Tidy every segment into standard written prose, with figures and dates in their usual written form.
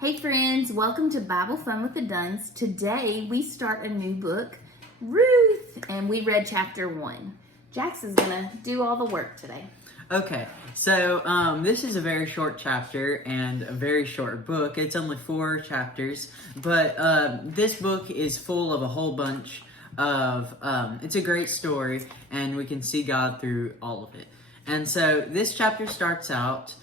Hey friends, welcome to Bible Fun with the Duns. Today we start a new book, Ruth, and we read chapter 1. Jax is gonna do all the work today. Okay, so this is a very short chapter and a very short book. It's only 4 chapters, but this book is full of a whole bunch of, it's a great story, and we can see God through all of it. And so this chapter starts out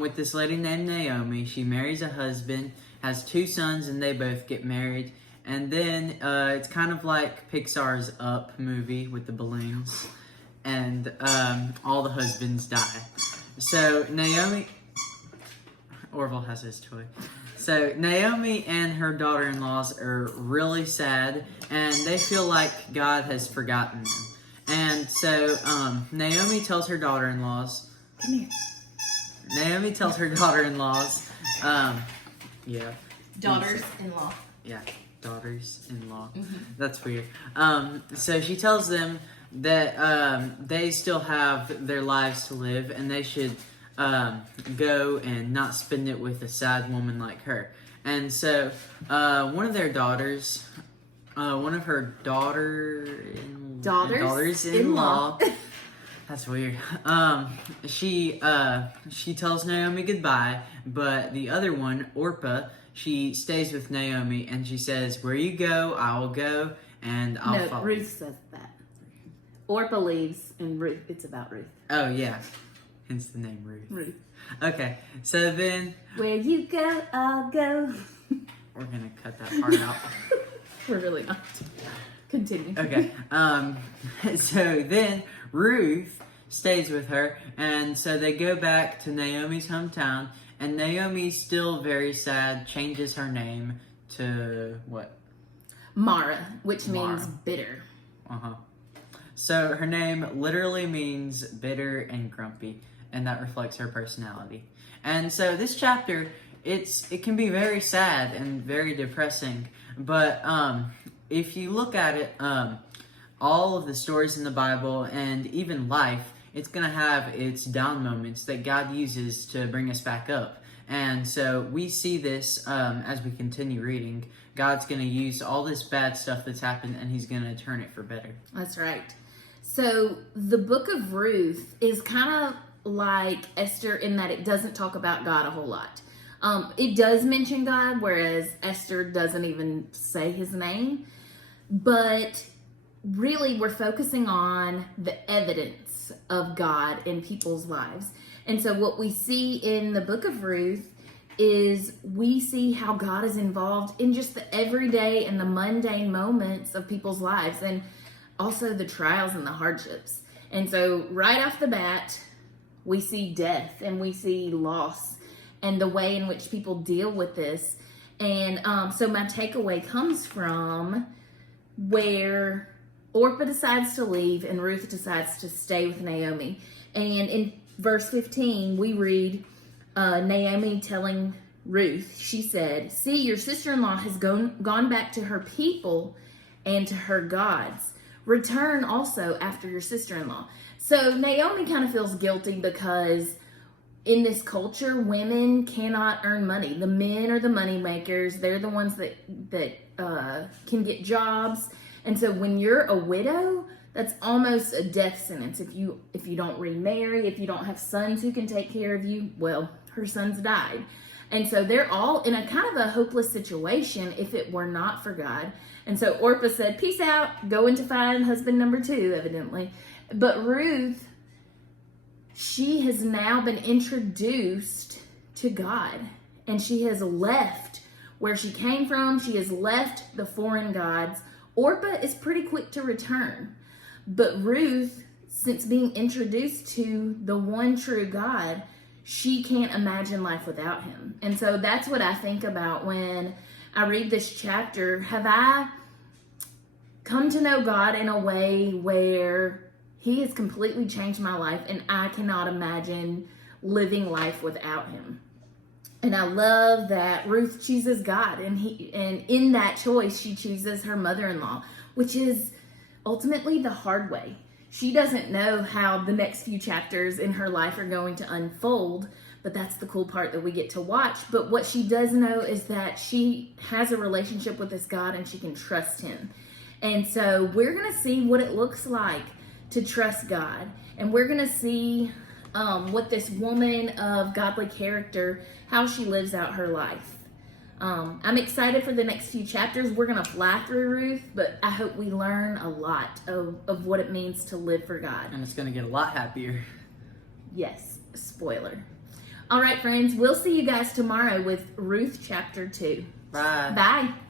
with this lady named Naomi. She marries a husband, has 2 sons, and they both get married. And then it's kind of like Pixar's Up movie with the balloons. And all the husbands die. So Orville has his toy. So Naomi and her daughter-in-laws are really sad, and they feel like God has forgotten them. And so Naomi tells her daughter-in-laws, Come here. Naomi tells her daughter-in-laws, Daughters-in-law. Yeah, daughters-in-law. Mm-hmm. That's weird. So she tells them that they still have their lives to live, and they should go and not spend it with a sad woman like her. And so one of their daughters, one of her daughters-in-law. That's weird. She tells Naomi goodbye, but the other one, Orpah, she stays with Naomi, and she says, "Where you go, I will go, and I'll follow." No, Ruth says that. Orpah leaves, and Ruth. It's about Ruth. Oh yeah, hence the name Ruth. Ruth. Okay, so then Where you go, I'll go. we're gonna cut that part out. We're really not. Continue. Okay. So then Ruth stays with her, and so they go back to Naomi's hometown, and Naomi's still very sad, changes her name to what? Mara, which Mara. means bitter. Uh-huh. So her name literally means bitter and grumpy, and that reflects her personality. And so this chapter, it can be very sad and very depressing, but if you look at it, all of the stories in the Bible and even life, it's going to have its down moments that God uses to bring us back up. And so we see this as we continue reading. God's going to use all this bad stuff that's happened, and he's going to turn it for better. That's right. So the book of Ruth is kind of like Esther in that it doesn't talk about God a whole lot. It does mention God, whereas Esther doesn't even say his name. But really, we're focusing on the evidence of God in people's lives. And so what we see in the book of Ruth is we see how God is involved in just the everyday and the mundane moments of people's lives, and also the trials and the hardships. And so right off the bat, we see death and we see loss and the way in which people deal with this. And so my takeaway comes from where Orpah decides to leave and Ruth decides to stay with Naomi. And in verse 15, we read Naomi telling Ruth, she said, "See, your sister-in-law has gone back to her people and to her gods. Return also after your sister-in-law." So Naomi kind of feels guilty because in this culture, women cannot earn money. The men are the money makers. They're the ones that can get jobs. And so when you're a widow, that's almost a death sentence. If you don't remarry, if you don't have sons who can take care of you, well, her sons died. And so they're all in a kind of a hopeless situation if it were not for God. And so Orpah said, "Peace out, going to find husband number 2, evidently." But Ruth, she has now been introduced to God, and she has left where she came from. She has left the foreign gods. Orpah is pretty quick to return, but Ruth, since being introduced to the one true God, she can't imagine life without him. And so that's what I think about when I read this chapter. Have I come to know God in a way where he has completely changed my life and I cannot imagine living life without him? And I love that Ruth chooses God, and in that choice, she chooses her mother-in-law, which is ultimately the hard way. She doesn't know how the next few chapters in her life are going to unfold, but that's the cool part that we get to watch. But what she does know is that she has a relationship with this God and she can trust him. And so we're going to see what it looks like to trust God. And we're going to see what this woman of godly character, how she lives out her life. I'm excited for the next few chapters. We're going to fly through Ruth, but I hope we learn a lot of what it means to live for God. And it's going to get a lot happier. Yes, spoiler. All right, friends, we'll see you guys tomorrow with Ruth chapter 2. Bye. Bye.